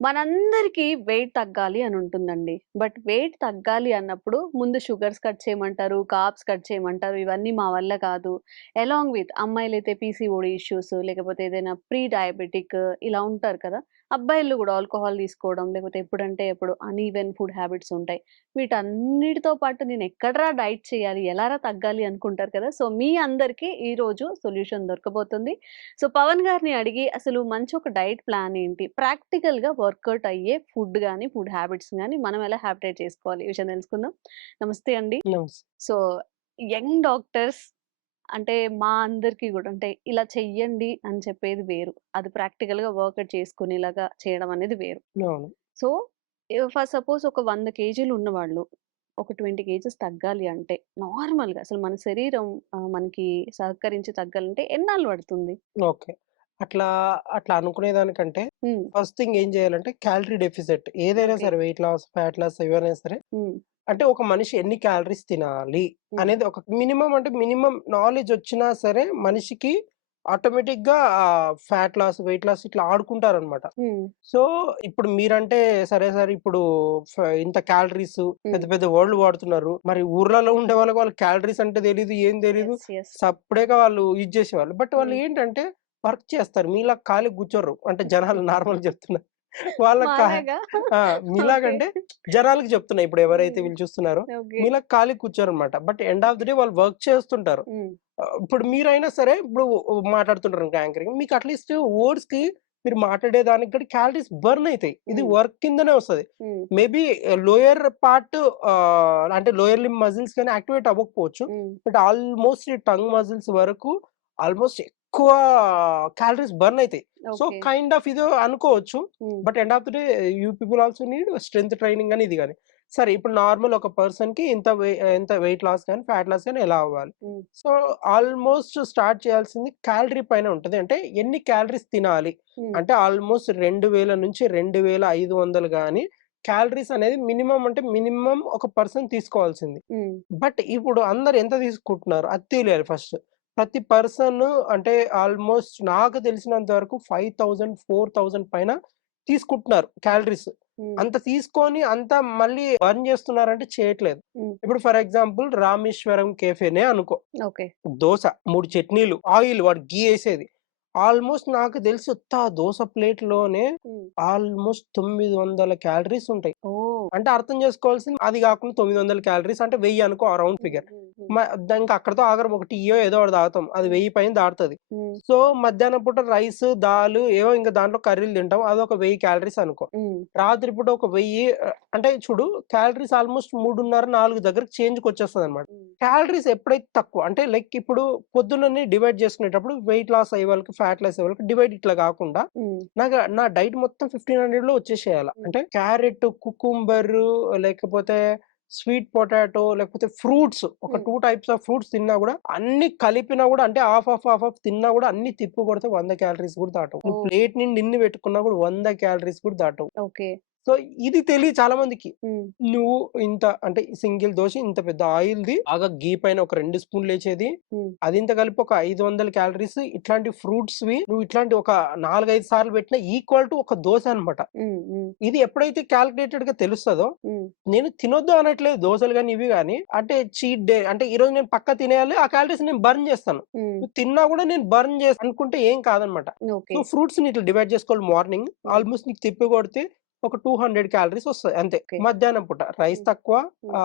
మనందరికీ వెయిట్ తగ్గాలి అని ఉంటుందండి. బట్ వెయిట్ తగ్గాలి అన్నప్పుడు ముందు షుగర్స్ కట్ చేయమంటారు, కార్బ్స్ కట్ చేయమంటారు. ఇవన్నీ మా వల్ల కాదు. అలాంగ్ విత్ అమ్మాయిలైతే పీసీఓడీ ఇష్యూస్ లేకపోతే ఏదైనా ప్రీ డయాబెటిక్ ఇలా ఉంటారు కదా! అబ్బాయిలు గూడా ఆల్కహాల్ తీసుకోవడం లేకపోతే ఎప్పుడంటే ఎప్పుడు అన్‌ఈవెన్ ఫుడ్ హ్యాబిట్స్ ఉంటాయి. వీటన్నిటితో పాటు నేను ఎక్కడ్రా డైట్ చేయాలి? ఎలారా తగ్గాలి అనుకుంటారు కదా! సో, మీ అందరికీ ఈరోజు సొల్యూషన్ దొరకబోతుంది. సో, పవన్ గారిని అడిగి అసలు మంచి ఒక డైట్ ప్లాన్ ఏంటి? ప్రాక్టికల్‌గా వర్కౌట్ అయ్యే ఫుడ్ గాని, ఫుడ్ హ్యాబిట్స్ గాని మనం ఎలా హ్యాబిటేట్ చేసుకోవాలి? ఈ విషయం తెలుసుకుందాం. నమస్తే అండి. నమస్తే. సో, యంగ్ డాక్టర్స్ అంటే మా అందరికీ గూడా అంటే ఇలా చెయ్యండి అని చెప్పేది వేరు. అది ప్రాక్టికల్‌గా వర్కౌట్ చేసుకునేలాగా చేయడం అనేది వేరు. అవును. సో, ఫర్ సపోజ్ ఒక 100 కేజీలు ఉన్నవాళ్ళు ఒక 20 కేజెస్ తగ్గాలి అంటే నార్మల్‌గా అసలు మన శరీరం మనకి సహకరించి తగ్గాలంటే ఎన్నాళ్ళు పడుతుంది? ఓకే. అట్లా అట్లా అనుకునేదానికంటే హ్మ్. ఫస్ట్ థింగ్ ఏం చేయాలంటే క్యాలరీ డెఫిసిట్ ఏదైనా ఓకే. సరే వెయిట్ లాస్, ఫ్యాట్ లాస్ ఏవైనా సరే హ్మ్. అంటే ఒక మనిషి ఎన్ని క్యాలరీస్ తినాలి హ్మ్. అనేది ఒక మినిమమ్ అంటే మినిమమ్ నాలెడ్జ్ వచ్చినా సరే మనిషికి ఆటోమేటిక్‌గా ఫ్యాట్ లాస్, వెయిట్ లాస్ ఇట్లా ఆడుకుంటారనమాట. హ్మ్. సో, ఇప్పుడు మీరంటే సరే, సరే ఇప్పుడు ఫ ఇంత క్యాలరీస్ పెద్ద హ్మ్. పెద్ద వర్డ్‌లు వాడుతున్నారు. మరి ఊర్లలో ఉండే వాళ్ళకి క్యాలరీస్ అంటే తెలీదు, ఏం తెలీదు. యెస్. యెస్. సప్పుడేగా వాళ్ళు ఇది జేసేవాళ్ళు. బట్ వాళ్ళు హ్మ్. ఏంటంటే వర్క్ చేస్తారు. మీలా ఖాళీగా కూర్చోరు. అంటే జనాలు నార్మల్‌గా చెప్తున్నా. వాళ్ళకి కా మాలాగా? ఆ! ఓకే. మీలాగంటే జనాలకి చెప్తున్నా. ఇప్పుడు ఎవరైతే హ్మ్. వీళ్ళు చూస్తున్నారో ఓకే. మీలా ఖాళీగా కూర్చోరనమాట. But end of the day వాళ్ళు వర్క్ చేస్తుంటారు. హ్మ్. ఇప్పుడు మీరైనా సరే ఇప్పుడు మాట్లాడుతుంటారనుకో యాంకరింగ్. మీకు అట్‌లీస్ట్ వర్డ్స్‌కి మీరు మాట్లాడేదానికి కూడా క్యాలరీస్ బర్న్ అయితాయి. ఇది హ్మ్. వర్క్ కిందనే వస్తది. హ్మ్. మేబీ లోయర్ పార్ట్ అంటే లోయర్ లింబ్ మజిల్స్ గాని యాక్టివేట్ అవ్వకపోవచ్చు. హ్మ్. బట్ ఆల్‌మోస్ట్ ఈ టంగ్ మజిల్స్ వరకు ఆల్‌మోస్ట్ ఎక్కువ క్యాలరీస్ బర్న్ అయితాయి. So, okay. కైండ్ ఆఫ్ ఇది అనుకోవచ్చు. హ్మ్. But end of the day you people also need strength training అని ఇది గాని. సరే ఇప్పుడు నార్మల్ ఒక పర్సన్‌కి ఎంత వెయిట్ లాస్ గాని, ఫ్యాట్ లాస్ గాని ఎలా అవ్వాలి? హ్మ్. సో, ఆల్‌మోస్ట్ స్టార్ట్ చేయాల్సింది క్యాలరీ పైన ఉంటది. అంటే ఎన్ని క్యాలరీస్ తినాలి? హ్మ్. అంటే ఆల్‌మోస్ట్ 2000 నుంచి 2500 గాని క్యాలరీస్ అనేది మినిమమ్ అంటే మినిమమ్ ఒక పర్సన్ తీసుకోవాల్సింది. హ్మ్. బట్ ఇప్పుడు అందరూ ఎంత తీసుకుంటున్నారు? అది తెలియాలి ఫస్ట్. ప్రతి పర్సన్ అంటే ఆల్‌మోస్ట్ నాకు తెలిసినంత వరకు 5000, 4000 పైన తీసుకుంటున్నారు హ్మ్. క్యాలరీస్. హ్మ్. అంత తీసుకొని అంత మళ్ళీ బర్న్ చేస్తున్నారంటే చేయట్లేదు. హ్మ్. ఇప్పుడు ఫర్ ఎగ్జాంపుల్ రామేశ్వరం కేఫేనే అనుకో. ఓకే. దోస, 3 చట్నీలు, ఆయిల్ వాడు ఘీ ఏసేది. ఆల్‌మోస్ట్ నాకు తెలిసి ఉత్త ఆ దోస ప్లేట్‌లోనే హ్మ్. ఆల్‌మోస్ట్ 900 క్యాలరీస్ ఉంటాయి. ఓహ్! అంటే అర్థం చేసుకోవాల్సింది అది గాకుండా 900 క్యాలరీస్ అంటే 1000 అనుకో ఆ రౌండ్ హ్మ్. ఫిగర్. హ్మ్. హ్మ్. మ ఇంక అక్కడితో ఆగరు. ఒక టీయో ఏదో ఒకటి తాగుతాం. అది హ్మ్. 1000 పైన దాటుతది. హ్మ్. సో, మధ్యాహ్నం పూట రైసు, దాలు ఏవో ఇంక దాంట్లో కర్రీలు తింటాం. అదొక 1000 క్యాలరీస్ అనుకో. హ్మ్. రాత్రి పూట ఒక 1000 అంటే చూడు క్యాలరీస్ ఆల్‌మోస్ట్ 3:30, 4 దగ్గరకి చేంజ్‌కొచ్చేస్తదనమాట. హ్మ్. క్యాలరీస్ ఎప్పుడైతే తక్కువ అంటే లైక్ ఇప్పుడు పొద్దున్నని డివైడ్ చేసుకునేటప్పుడు వెయిట్ లాస్ అయ్యే వాళ్ళకి, ఫ్యాట్ లాస్ అయ్యే వాళ్ళకి డివైడ్ ఇట్లా గాకుండా హ్మ్. నా డైట్ మొత్తం 1500లో వచ్చేసేయాల. హ్మ్. అంటే క్యారెట్, కుకుంబరు లేకపోతే స్వీట్ పొటాటో లేకపోతే ఫ్రూట్స్ ఒక హ్మ్. 2 టైప్స్ ఆఫ్ ఫ్రూట్స్ తిన్నా గూడా అన్ని కలిపినా గూడా అంటే హాఫ్ తిన్నా గూడా అన్ని తిప్పి కొడితే 100 క్యాలరీస్ గూడా దాటవు. నువ్వు ఓహ్! ప్లేట్ నిండా ఇన్ని పెట్టుకున్నా గూడా 100 క్యాలరీస్ కూడా దాటవు. ఓకే. సో, ఇది తెలీదు చాలా మందికి. హ్మ్. నువ్వు ఇంత అంటే సింగిల్ దోస ఇంత పెద్ద ఆయిల్‌ది బాగా ఘీ పైన ఒక 2 స్పూన్‌లేసేది. హ్మ్. అదింత కలిపి ఒక 500 క్యాలరీస్ ఇట్లాంటి ఫ్రూట్స్‌వి నువ్వు ఇట్లాంటి ఒక 4, 5 సార్లు పెట్టినా ఈక్వల్ టు ఒక దోస అనమాట. హ్మ్. హ్మ్. ఇది ఎప్పుడైతే కాలిక్యులేటెడ్‌గా తెలుస్తదో హ్మ్. నేను తినొద్దు అనట్లేదు దోసలు గాని, ఇవి గాని. అంటే చీట్ డే అంటే ఈరోజు నేను పక్కా తినేయాలి. ఆ క్యాలరీస్ నేను బర్న్ చేస్తాను. హ్మ్. నువ్వు తిన్నా గూడా నేను బర్న్ అనుకుంటే ఏం కాదనమాట. So, okay. ఫ్రూట్స్‌ని ఇట్లా డివైడ్ చేసుకోవాలి మార్నింగ్. హ్మ్. ఆల్‌మోస్ట్ నీకు తిప్పి కొడితే ఒక 200 క్యాలరీస్ వస్తాయి అంతే. ఓకే. మధ్యాహ్నం పూట రైస్ హ్మ్. తక్కువ హ్మ్.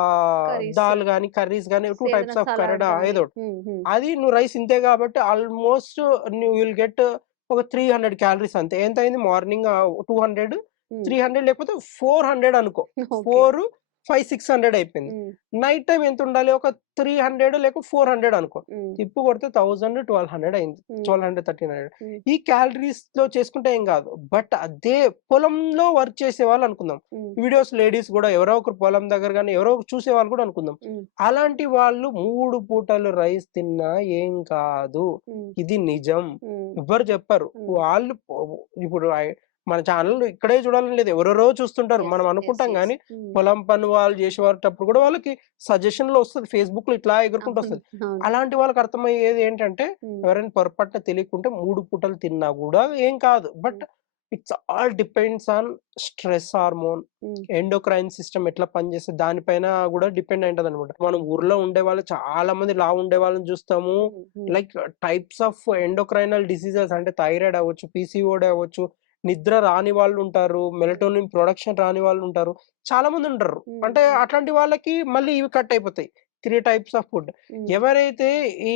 కర్రీస్ దాల్ గాని, కర్రీస్ గాని 2 ఏదైనా టైప్స్ ఆఫ్ సలాడ్ కర్డ్ గాని. ఏదో ఒకటి. హ్మ్. హ్మ్. అది నువ్వు రైస్ ఇంతే కాబట్టి ఆల్‌మోస్ట్ నువ్వు విల్ గెట్ ఒక 300 క్యాలరీస్ అంతే. ఎంతయింది మార్నింగ్ 200, హ్మ్. 300 లేకపోతే 400 అనుకో. ఓకే. 4, 5, 600 అయిపోయింది. హ్మ్. నైట్ టైమ్ ఎంతుండాలి? ఒక 300 లేక 400 అనుకో. హ్మ్. తిప్పి కొడితే 1000, 1200 అయింది. హ్మ్. 1200, 1300 హ్మ్. ఈ క్యాలరీస్‌లో చేసుకుంటే ఏం గాదు. బట్ అదే పొలంలో వర్క్ చేసేవాళ్ళు అనుకుందాం. హ్మ్. వీడియోస్ లేడీస్ గూడా ఎవరో ఒకరు పొలం దగ్గర గాని ఎవరో ఒకరు చూసేవాళ్ళు గూడా అనుకుందాం. హ్మ్. అలాంటి వాళ్ళు 3 పూటలు రైస్ తిన్నా ఏం కాదు. హ్మ్. ఇది నిజం. హ్మ్. ఎవ్వరు చెప్పరు. హ్మ్. వాళ్ళు ఇప్పుడు మన ఛానెల్ ఇక్కడే చూడాలని లేదు. ఎవరెవరో చూస్తుంటారు. యెస్. మనం యెస్. అనుకుంటాం యెస్. గానీ, హ్మ్. పొలం పని వాళ్ళు చేసేవాటప్పుడు గూడా వాళ్ళకి సజెషన్‌లో వస్తది. ఫేస్‌బుక్‌లో ఇట్లా ఎగురుకుంటూ అవును. వస్తది. అవును. అలాంటి వాళ్ళకి అర్థమయ్యేది ఏంటంటే, హ్మ్. ఎవరైనా పొరపాటున తెలియకుంటే 3 పూటలు తిన్నా గూడా ఏం కాదు. బట్ హ్మ్. It's all depends on stress hormone, హ్మ్. ఎండోక్రైన్ సిస్టమ్ ఎట్లా పనిచేస్తది దానిపైన గూడా డిపెండ్ అయింటదనమాట. మనం ఊర్లో ఉండేవాళ్ళు చాలా మంది లావు ఉండేవాళ్ళని చూస్తాము. హ్మ్. హ్మ్. Like types of endocrinal diseases అంటే థైరాయిడ్ అవ్వచ్చు, పీసీఓడీ అవ్వచ్చు, నిద్ర రాని వాళ్ళుంటారు, హ్మ్. మెలటోనిన్ ప్రొడక్షన్ రాని వాళ్ళుంటారు. చాలా మందుంటారు. హ్మ్. అంటే హ్మ్. అట్లాంటి వాళ్ళకి మళ్ళీ ఇవి కట్ అయిపోతాయి. 3 టైప్స్ ఆఫ్ ఫుడ్. హ్మ్. ఎవరైతే ఈ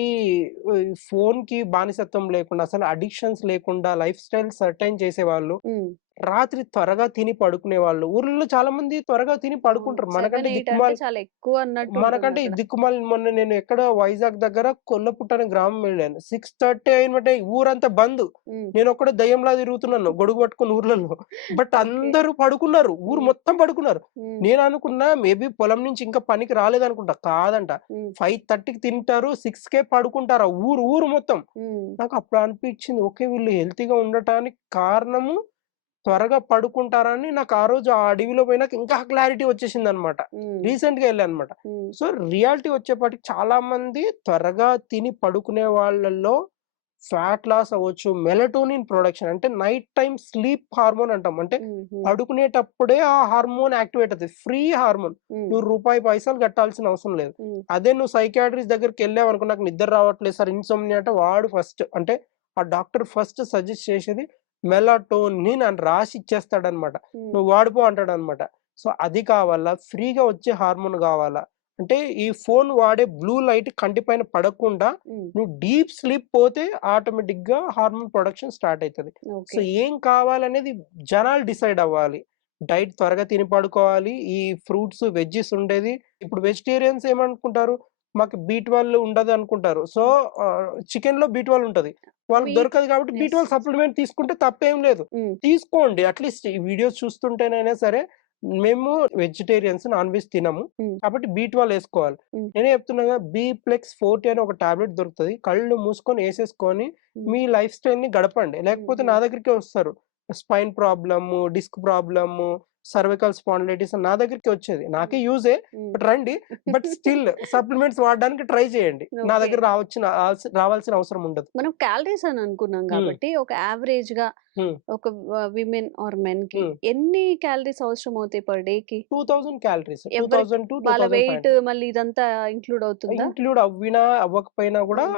ఫోన్‌కి బానిసత్వం లేకుండా అసలు అడిక్షన్స్ లేకుండా లైఫ్ స్టైల్ సెర్టైన్ చేసేవాళ్ళు హ్మ్. రాత్రి త్వరగా తిని పడుకునేవాళ్ళు. ఊర్లలో చాలా మంది త్వరగా తిని అవును. పడుకుంటారు. 7, మనకంటే 8 అంటే దిక్కుమాలి చాలా ఎక్కువ అన్నట్టు మనకంటే ఈ ఉంటుందక్కడ. దిక్కుమాలి మొన్న నేను ఎక్కడ వైజాగ్ దగ్గర కొల్లపుట్ట అనే గ్రామం వెళ్ళాను. 6:30 అయినమంటే ఊరంతా బంద్. హ్మ్. నేనొక్కడే దెయ్యంలా తిరుగుతున్నాను గొడుగు పట్టుకొని ఊర్లలో. But okay. అందరూ పడుకున్నారు. ఊరు హ్మ్. మొత్తం పడుకున్నారు. హ్మ్. నేననుకున్నా మేబీ పొలం నుంచి ఇంకా పనికి రాలేదనుకుంటా. కాదంట. హ్మ్. 5:30కి తింటారు. 6కే పడుకుంటారు. ఆ ఊరు ఊరు మొత్తం. హ్మ్. నాకప్పుడు అనిపిచ్చింది. ఓకే. వీళ్ళు హెల్తీగా ఉండటానికి కారణము త్వరగా పడుకుంటారని నాకు ఆ రోజు ఆ అడవిలో పోయినాక ఇంకా క్లారిటీ వచ్చేసిందనమాట. హ్మ్. రీసెంట్‌గా ఎళ్ళాననమాట. హ్మ్. సో, రియాలిటీ వచ్చేపాటికి చాలా మంది త్వరగా తిని పడుకునే వాళ్ళలో ఫ్యాట్ లాస్ అవ్వచ్చు, మెలటోనిన్ ప్రొడక్షన్ అంటే నైట్ టైమ్ స్లీప్ హార్మోన్ అంటాం. అంటే హ్మ్. హ్మ్. పడుకునేటప్పుడే ఆ హార్మోన్ యాక్టివేట్ అవుతది. Free hormone. హ్మ్. నువ్వు రూపాయి పైసలు కట్టాల్సిన అవసరం లేదు. హ్మ్. అదే నువ్వు సైకియాట్రిస్ట్ దగ్గరికెళ్ళావనుకో నాకు నిద్ర రావట్లేదు సార్ ఇన్సోమ్నియా అంటే వాడు ఫస్ట్ అంటే ఆ డాక్టర్ ఫస్ట్ సజెస్ట్ చేసేది మెలటోనిన్ అని రాసి ఇచ్చేస్తాడన్నమాట. హ్మ్. నువ్వు వాడిపో అంటాడన్నమాట. సో, అది కావాలా? ఫ్రీగా వచ్చే హార్మోన్ గావాలా? అంటే ఈ ఫోను వాడే బ్లూ లైట్ కంటి పైన పడకుండా హ్మ్. నువ్వు డీప్ స్లీప్ పోతే ఆటోమేటిక్‌గా హార్మోన్ ప్రొడక్షన్ స్టార్ట్ అయితది. So, okay. ఏం కావాలనేది జనాలు డిసైడ్ అవ్వాలి. డైట్ త్వరగా తిని పడుకోవాలి. ఈ ఫ్రూట్స్, వెజ్జీస్ ఉండేది. ఇప్పుడు వెజిటేరియన్స్ ఏమనుకుంటారు? మాకు బి12 ఉండదనుకుంటారు. సో, హ్మ్. చికెన్‌లో బి12 ఉంటది. వాళ్ళకి వీట్ దొరకదు కాబట్టి యెస్. బి12 సప్లిమెంట్ తీసుకుంటే తప్పేం లేదు. హ్మ్. తీసుకోండి. అట్‌లీస్ట్ ఈ వీడియోస్ చూస్తుంటేనైనా సరే, మేము వెజిటేరియన్స్ నాన్ వెజ్ తినము. హ్మ్. కాబట్టి బి12 ఏసుకోవాలి. హ్మ్. నేనే చెప్తున్నా కదా! బి-ప్లెక్స్ 40 అని ఒక టాబ్లెట్ దొరుకుతది. కళ్ళు మూసుకొని ఏసేసుకొని హ్మ్. మీ లైఫ్ స్టైల్‌ని గడపండి. హ్మ్. లేకపోతే నా హ్మ్. దగ్గరికే వస్తారు. Spine problem, disc problem, cervical spondylitis అని నా దగ్గరికే వచ్చేది. నాకే హ్మ్. యూజే. హ్మ్. బట్ రండి. బట్ స్టిల్ సప్లిమెంట్స్ వాడడానికి ట్రై చేయండి. నా ఓకే. దగ్గర రావాల్సిన అవసరం ఉండదు. మనం క్యాలరీస్ అని అనుకున్నాం హ్మ్. గాబట్టి, ఒక యావరేజ్‌గా హ్మ్. ఒక విమెన్ ఆర్ మెన్‌కి హ్మ్. ఎన్ని క్యాలరీస్ అవసరం అవుతాయి పర్ డేకి? 2000 క్యాలరీస్. ఎవరికి వాళ్ళ వెయిట్ 2000-2500 మళ్ళీ ఇదంతా ఇంక్లూడ్ అవుతుందా? ఇంక్లూడ్ అవ్వినా, అవ్వకపోయినా గూడా హ్మ్.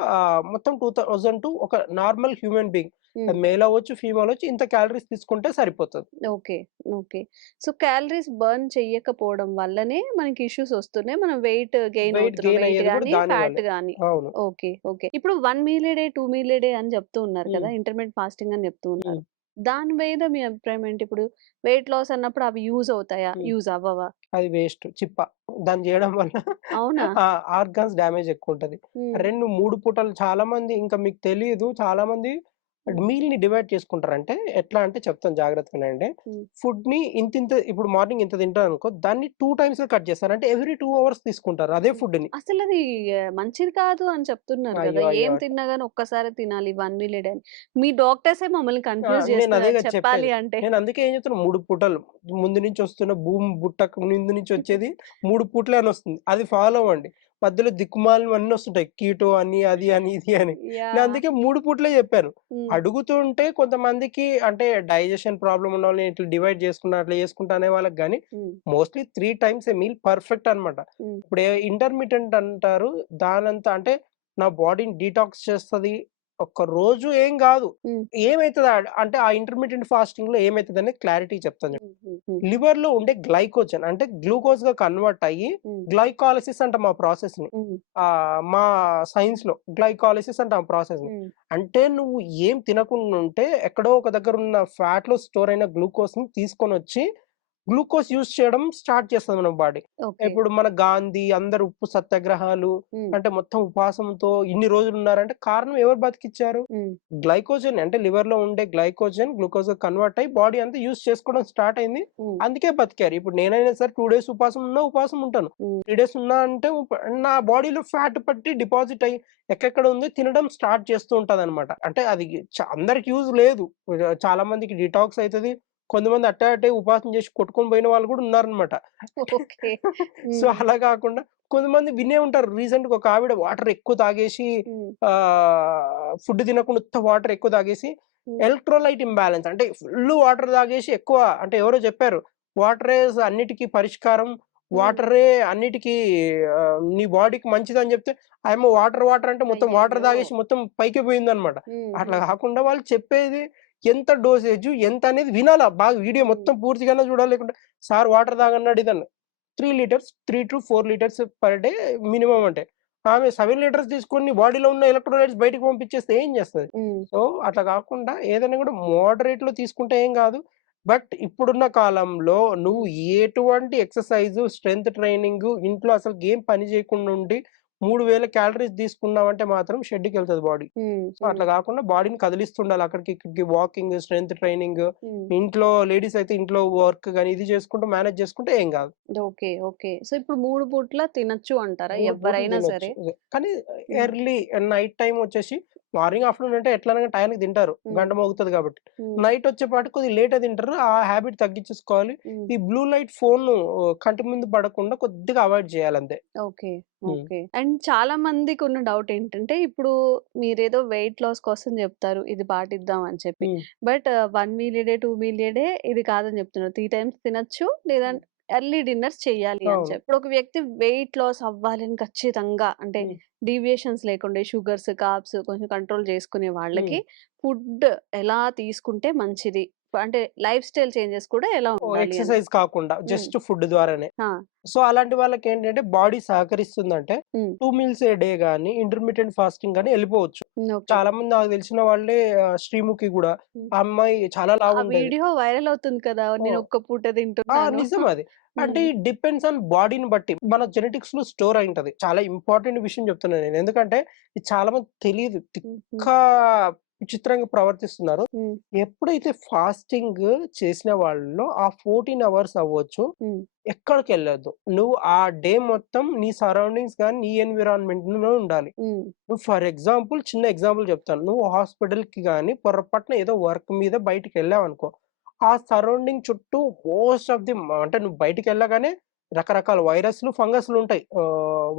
మొత్తం 2000 టు ఒక నార్మల్ హ్యూమన్ బీయింగ్ హ్మ్. అది మేల్ అవ్వచ్చు, ఫీమేల్ అవ్వచ్చు ఇంత క్యాలరీస్ తీసుకుంటే సరిపోతది. Okay. Okay. So, calories burn చెయ్యకపోవడం వల్లనే మనకి ఇష్యూస్ ఒస్తున్నాయి. మనం వెయిట్ గెయిన్ వెయిట్ అవుతున్నాం. గెయిన్ వెయిట్ అయ్యేది గూడా గాని, దాని ఫ్యాట్ వల్లే. గాని. అవును. ఓకే. ఓకే. ఇప్పుడు 1 meal a day, 2 meal a day అని చెప్తూ ఉన్నారు హ్మ్. కదా! ఇంటర్మిటెంట్ ఫాస్టింగ్ అని చెప్తూ హ్మ్. ఉన్నారు. దాని మీద మీ అభిప్రాయం ఏంటి? ఇప్పుడు వెయిట్ లాస్ అన్నప్పుడు అవి యూజ్ అవుతాయా? హ్మ్. యూజ్ అవ్వవా? అది వేస్ట్. చిప్ప. దాన్ని జేయడం వల్ల అవునా? ఆర్గాన్స్ డ్యామేజ్ ఎక్కువుంటది. హ్మ్. 2, 3 పూటలు చాలామంది ఇంకా మీకు తెలీదు చాలామంది హ్మ్. మీల్‌ని డివైడ్ చేసుకుంటారు. అంటే ఎట్లా అంటే చెప్తాను జాగ్రత్తగా వినండి. హ్మ్. ఫుడ్‌ని ఇంతింత ఇప్పుడు మార్నింగ్ ఇంత తింటారనుకో దాన్ని 2 టైమ్స్‌గా కట్ చేస్తారు. అంటే ఎవ్రీ 2 అవర్స్ తీసుకుంటారు అదే హ్మ్. ఫుడ్‌ని. అసలది మంచిది కాదు అని చెప్తున్నారు గదా! అయ్యో! అయ్యో! ఏం తిన్నా గాని ఒక్కసారే తినాలి 1 మీల్ ఏ డే అని. మీ డాక్టర్సే మమ్మల్ని కన్‌ఫ్యూజ్ నేనదే చేస్తున్నారు గదా చెప్పేది. చెప్పాలి అంటే. నేనందుకే ఏం చెప్తున్నా 3 పూటలు. ముందు నుంచి వస్తున్న భూమి బుట్టకు ముందు నుంచి వచ్చేది 3 పూటలే అనొస్తుంది. అది ఫాలో అవ్వండి. మధ్యలో దిక్కుమాలినవన్నీ వస్తుంటాయి. కీటో అని, అది అని, ఇది అని. నేను యాహ్! అందుకే 3 పూటలే చెప్పాను. హ్మ్. అడుగుతుంటే కొంతమందికి అంటే డైజెషన్ ప్రాబ్లమ్ ఉన్నోళ్ళని ఇట్లా డివైడ్ చేసుకున్నా, అట్లా చేసుకుంటా అనే వాళ్ళకి గాని హ్మ్. మోస్ట్‌లీ 3 టైమ్స్ ఏ మీల్ పర్ఫెక్ట్ అన్నమాట. హ్మ్. ఇప్పుడు ఇంటర్మిటెంట్ అంటారు. దానంతా అంటే నా బాడీని డీటాక్స్ చేస్తది. ఒక్క రోజు ఏం గాదు. హ్మ్. ఏమైతది అంటే ఆ ఇంటర్మిటెంట్ ఫాస్టింగ్‌లో ఏమైతదనేది క్లారిటీ చెప్తాను. హ్మ్. హ్మ్. హ్మ్. లివర్‌లో ఉండే గ్లైకోజన్ అంటే గ్లూకోజ్‌గా కన్వర్ట్ అయ్యి హ్మ్. గ్లైకాలిసిస్ అంటాం ఆ ప్రాసెస్‌ని. హ్మ్. మా సైన్స్‌లో గ్లైకాలిసిస్ అంటాం ఆ ప్రాసెస్‌ని. హ్మ్. అంటే నువ్వు ఏం తినకుండా ఉంటే ఎక్కడో ఒక దగ్గర ఉన్న ఫ్యాట్‌లో స్టోర్ అయిన గ్లూకోజ్‌ని తీసుకొనొచ్చి గ్లూకోజ్ యూజ్ చేయడం స్టార్ట్ చేస్తది మన బాడీ. ఓకే. ఇప్పుడు మన గాంధీ అందరూ ఉప్పు సత్యాగ్రహాలు హ్మ్. అంటే మొత్తం ఉపవాసంతో ఇన్ని రోజులున్నారంటే కారణం ఎవరు బతికిచ్చారు? హ్మ్. గ్లైకోజన్ అంటే లివర్‌లో ఉండే గ్లైకోజన్ గ్లూకోజ్‌గా కన్వర్ట్ అయ్యి బాడీ అంతా యూజ్ చేసుకోవడం స్టార్ట్ అయింది. హ్మ్. అందుకే బతికారు. ఇప్పుడు నేనైనా సరే 2 డేస్ ఉపవాసం ఉన్నా ఉపవాసం ఉంటాను. హ్మ్. 3 డేస్ ఉన్నా అంటే నా బాడీలో ఫ్యాట్ పట్టి డిపాజిట్ అయ్యి ఎక్కడెక్కడ ఉంది తినడం స్టార్ట్ చేస్తూ ఉంటదనమాట. అంటే అది అందరికి యూజ్ లేదు. చాలా మందికి డిటాక్స్ అయితది. కొంతమంది అట్టే అట్టే ఉపవాసం చేసి కొట్టుకొని పోయిన వాళ్ళు కూడా ఉన్నారనమాట. ఓకే. సో, హ్మ్. అలా గాకుండా కొంతమంది వినే ఉంటారు. రీసెంట్‌గా ఒక ఆవిడ వాటర్ ఎక్కువ తాగేసి హ్మ్. ఫుడ్ తినకుండా ఉత్త వాటర్ ఎక్కువ తాగేసి ఎలక్ట్రోలైట్ ఇంబాలెన్స్ అంటే ఫుల్ వాటర్ తాగేసి ఎక్కువ అంటే ఎవరో చెప్పారు. వాటరే అన్నిటికి పరిష్కారం. వాటరే అన్నిటికి నీ బాడీకి మంచిదని చెప్తే ఆయనేమో వాటర్ అంటే మొత్తం వాటర్ అయ్యయ్యో! తాగేసి మొత్తం పైకి పోయిందన్నమాట. అట్లా కాకుండా వాళ్ళు చెప్పేది ఎంత డోసేజ్ ఎంత అనేది వినాలా. బాగా వీడియో మొత్తం పూర్తిగానే చూడాలి. లేకుంటే సార్ వాటర్ తాగన్నాడు ఇదన్నా. 3 litres 3-4 litres per day minimum అంటే. ఆమె 7 లీటర్స్ తీసుకొని నీ బాడీలో ఉన్న ఎలక్ట్రోలైట్స్ బయటికి పంపించేస్తే ఏం చేస్తది? సో, అట్లా కాకుండా ఏదైనా కూడా మోడరేట్‌లో తీసుకుంటే ఏం కాదు. బట్ ఇప్పుడున్న కాలంలో నువ్వు ఎటువంటి ఎక్సర్‌సైజు, స్ట్రెంత్ ట్రైనింగు ఇంట్లో అసలుకి ఏం పని చేయకుండా ఉండి 3000 క్యాలరీస్ తీసుకున్నావంటే మాత్రం షెడ్‌కెళ్తది బాడీ. సో, అట్లా కాకుండా బాడీని కదిలిస్తుండాలి. అక్కడికి ఇక్కడికి వాకింగ్, స్ట్రెంత్ ట్రైనింగ్ ఇంట్లో లేడీస్ అయితే ఇంట్లో వర్క్ గాని ఇది చేసుకుంటూ మేనేజ్ చేసుకుంటే ఏం కాదు. ఓకే. ఓకే. సో, ఇప్పుడు 3 పూట్ల తినొచ్చు అంటారా? 3 పూటలు ఎవ్వరైనా తినొచ్చు. సరే? అదే. కానీ హ్మ్. ఎర్లీ నైట్ టైమ్ వచ్చేసి మార్నింగ్, ఆఫ్టర్‌నూన్ అంటే ఎట్లైనా టయానికి తింటారు. గంట మోగుతది కాబట్టి. హ్మ్. నైట్ వచ్చేపాటికి కొద్దిగా లేట్‌గా తింటారు. ఆ హాబిట్ తగ్గించేసుకోవాలి. హ్మ్. ఈ బ్లూ లైట్ ఫోను కంటి ముందు పడకుండా కొద్దిగా అవాయిడ్ చేయాలంతే. ఓకే. హ్మ్. ఓకే. అండ్ చాలా మందికున్న డౌట్ ఏంటంటే, ఇప్పుడు మీరేదో వెయిట్ లాస్ కోసం చెప్తారు. ఇది పాటిద్దాం అని చెప్పి. హ్మ్. But 1 meal a day, 2 meal a day ఇది కాదని చెప్తున్నారు. 3 టైమ్స్ తినొచ్చు. లేదా ఎర్లీ డిన్నర్స్ చెయ్యాలి అని అవును. చెప్పి. ఇప్పుడు ఒక వ్యక్తి వెయిట్ లాస్ అవ్వాలి అని ఖచ్చితంగా అంటే హ్మ్. డీవియేషన్స్ లేకుండా షుగర్స్, కార్బ్స్ కొంచెం కంట్రోల్ చేసుకునే హ్మ్. వాళ్ళకి ఫుడ్ ఎలా తీసుకుంటే మంచిది? అంటే లైఫ్ స్టైల్ చేంజెస్ కూడా ఎలా ఉండాలి అని? ఎక్సర్‌సైజ్ కాకుండా హ్మ్. జస్ట్ ఫుడ్ ద్వారానే. ఆ! సో, అలాంటి వాళ్ళకేంటంటే బాడీ సహకరిస్తుందంటే హ్మ్. 2 మీల్స్ ఏ డే గాని, ఇంటర్మిటెంట్ ఫాస్టింగ్ గాని ఎళ్ళిపోవచ్చు. ఓకే. చాలా మంది నాకు తెలిసిన వాళ్ళే శ్రీముఖి గూడా. హ్మ్. ఆ అమ్మాయి చాలా ఆ లావుండేది. వీడియో వైరల్ అవుతుంది కదా! నేను ఓహ్! ఒక్క పూట ఆ! తింటున్నాను. నిజం అది. అంటే హ్మ్. ఇట్ డిపెండ్స్ ఆన్ బాడీని బట్టి. మన జెనెటిక్స్‌లో స్టోర్ అయుంటది. చాలా ఇంపార్టెంట్ విషయం చెప్తున్నా నేను. ఎందుకంటే ఇది చాలా మందికి తెలీదు. హ్మ్. హ్మ్. విచిత్రంగా ప్రవర్తిస్తున్నారు. హ్మ్. ఎప్పుడైతే ఫాస్టింగ్ చేసిన వాళ్ళలో ఆ 14 అవర్స్ అవ్వచ్చు, హ్మ్. ఎక్కడికెళ్ళొద్దు. నువ్వు ఆ డే మొత్తం నీ సరౌండింగ్స్ గాని, నీ ఎన్విరాన్మెంట్‌లో ఉండాలి. హ్మ్. నువ్వు ఫర్ ఎగ్జాంపుల్ చిన్న ఎగ్జాంపుల్ చెప్తాను. నువ్వు హాస్పిటల్‌కి గాని పొరపాటున ఏదో వర్క్ మీద బయటికెళ్ళావనుకో, ఆ సరౌండింగ్ చుట్టూ మోస్ట్ ఆఫ్ ది అంటే నువ్వు బయటికెళ్ళగానే రకరకాల వైరస్‌లు, ఫంగస్‌లు ఉంటాయి.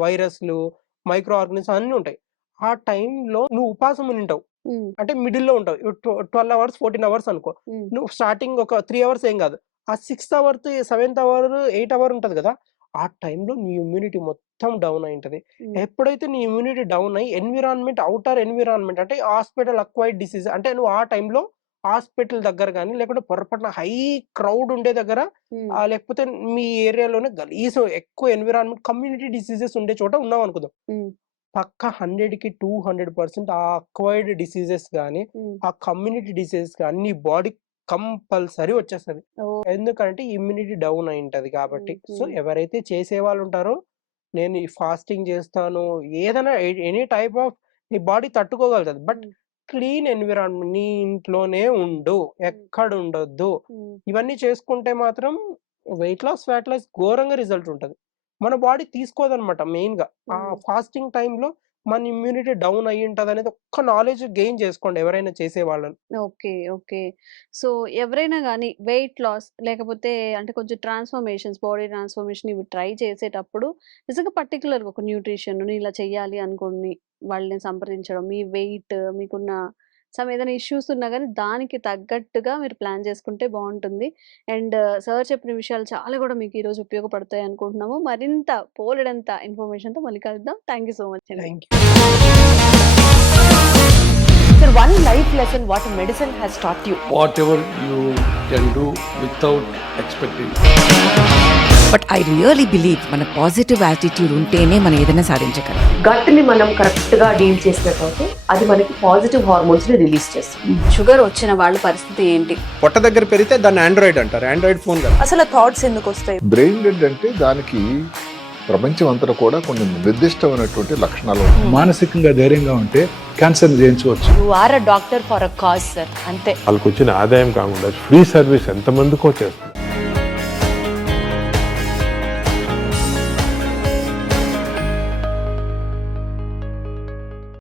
వైరస్‌లు, మైక్రో ఆర్గానిజమ్స్ అన్నీ ఉంటాయి. ఆ టైంలో నువ్వు ఉపాసం ఉండింటావు. హ్మ్. అంటే మిడిల్‌లో ఉంటావు. 12 అవర్స్, 14 అవర్స్ అనుకో. హ్మ్. నువ్వు స్టార్టింగ్ ఒక 3 అవర్స్ ఏం గాదు. ఆ 6థ్ అవర్‌త్, 7థ్ అవర్, 8థ్ అవర్ ఉంటది గదా! ఆ టైంలో నీ ఇమ్యూనిటీ మొత్తం డౌన్ అయుంటది. హ్మ్. ఎప్పుడైతే నీ ఇమ్యూనిటీ డౌన్ అయ్యి ఔటర్ ఎన్విరాన్మెంట్ అంటే హాస్పిటల్ అక్వైర్డ్ డిసీజ్ అంటే నువ్వు ఆ టైంలో హాస్పిటల్ దగ్గర గాని, లేకుంటే పొరపాటున హై క్రౌడ్ ఉండే దగ్గర హ్మ్. లేకపోతే మీ ఏరియాలోనే గలీజు ఎక్కువ ఎన్విరాన్మెంట్ కమ్యూనిటీ డిసీజెస్ ఉండే చోట ఉన్నావనుకుందాం. హ్మ్. పక్కా 100కి 200% ఆ అక్వైర్డ్ డిసీజెస్ గాని, హ్మ్. ఆ కమ్యూనిటీ డిసీజెస్ గాని నీ బాడీకి కంపల్సరీ వచ్చేస్తది. ఓహ్! ఎందుకంటే ఇమ్యూనిటీ డౌన్ అయుంటది కాబట్టి. హ్మ్. సో, హ్మ్. ఎవరైతే చేసేవాళ్ళుంటారో, నేను ఈ ఫాస్టింగ్ చేస్తాను, ఏదైనా ఎనీ టైప్ ఆఫ్ నీ బాడీ తట్టుకోగలుగుతది. బట్ హ్మ్. క్లీన్ ఎన్విరాన్మెంట్ నీ ఇంట్లోనే ఉండు. హ్మ్. ఎక్కడుండొద్దు. హ్మ్. ఇవన్నీ చేసుకుంటే మాత్రం వెయిట్ లాస్, ఫ్యాట్ లాస్ ఘోరంగా రిజల్ట్ ఉంటది. మన బాడీ తీసుకోదనమాట మెయిన్‌గా. ఆ హ్మ్. ఫాస్టింగ్ టైమ్‌లో మన ఇమ్యూనిటీ డౌన్ అయ్యుంటదనేది ఒక్క నాలెడ్జ్ గెయిన్ చేసుకోండి ఎవరైనా చేసేవాళ్ళని. ఓకే. ఓకే. సో, ఎవరైనా గాని వెయిట్ లాస్ లేకపోతే అంటే కొంచెం బాడీ ట్రాన్స్‌ఫర్మేషన్ ఇవి ట్రై చేసేటప్పుడు నిజంగా పర్టిక్యులర్‌గా ఒక న్యూట్రిషన్ నేను ఇలా చేయాలి అనుకోని వాళ్ళని సంప్రదించడం. మీ వెయిట్ మీకున్న ఏదైనా ఇష్యూస్ ఉన్నా గాని దానికి తగ్గట్టుగా మీరు ప్లాన్ చేసుకుంటే బావుంటుంది. అండ్ సార్ చెప్పిన విషయాలు చాలా గూడా మీకు ఈరోజు ఉపయోగపడతాయి అనుకుంటున్నాము. మరింత బోలెడంత ఇన్ఫర్మేషన్‌తో మళ్ళీ కలుద్దాం. థాంక్ యూ సో మచ్ అండి. Thank you. Sir, one life lesson what medicine has taught you. whatever you can do without expecting. But I really believe మన పాజిటివ్ యాటిట్యూడ్ ఉంటేనే మనం ఏదైనా సాధించగలం. గట్ ని మనం కరెక్ట్ గా డీల్ చేసినట్లయితే అది మనకి పాజిటివ్ హార్మోన్స్ ని రిలీజ్ చేస్తుంది. షుగర్ వచ్చిన వాళ్ళ పరిస్థితి ఏంటి? పొట్ట దగ్గర పెరిగితే దాన్ని ఆండ్రాయిడ్ అంటారు. ఆండ్రాయిడ్ ఫోన్ కాదు. అసలు థాట్స్ ఎందుకు వస్తాయి? బ్రెయిన్ డెడ్ అంటే దానికి ప్రపంచం అంతా కూడా కొన్ని నిర్దిష్టమైనటువంటి లక్షణాలు ఉన్నాయి. మానసికంగా ధైర్యంగా ఉంటే క్యాన్సర్ జయించవచ్చు. You are a doctor for a cause sir, అంతే. వాళ్ళకి వచ్చిన ఆదాయం కాకుండా ఫ్రీ సర్వీస్ ఎంతమందికో చేస్తుంది.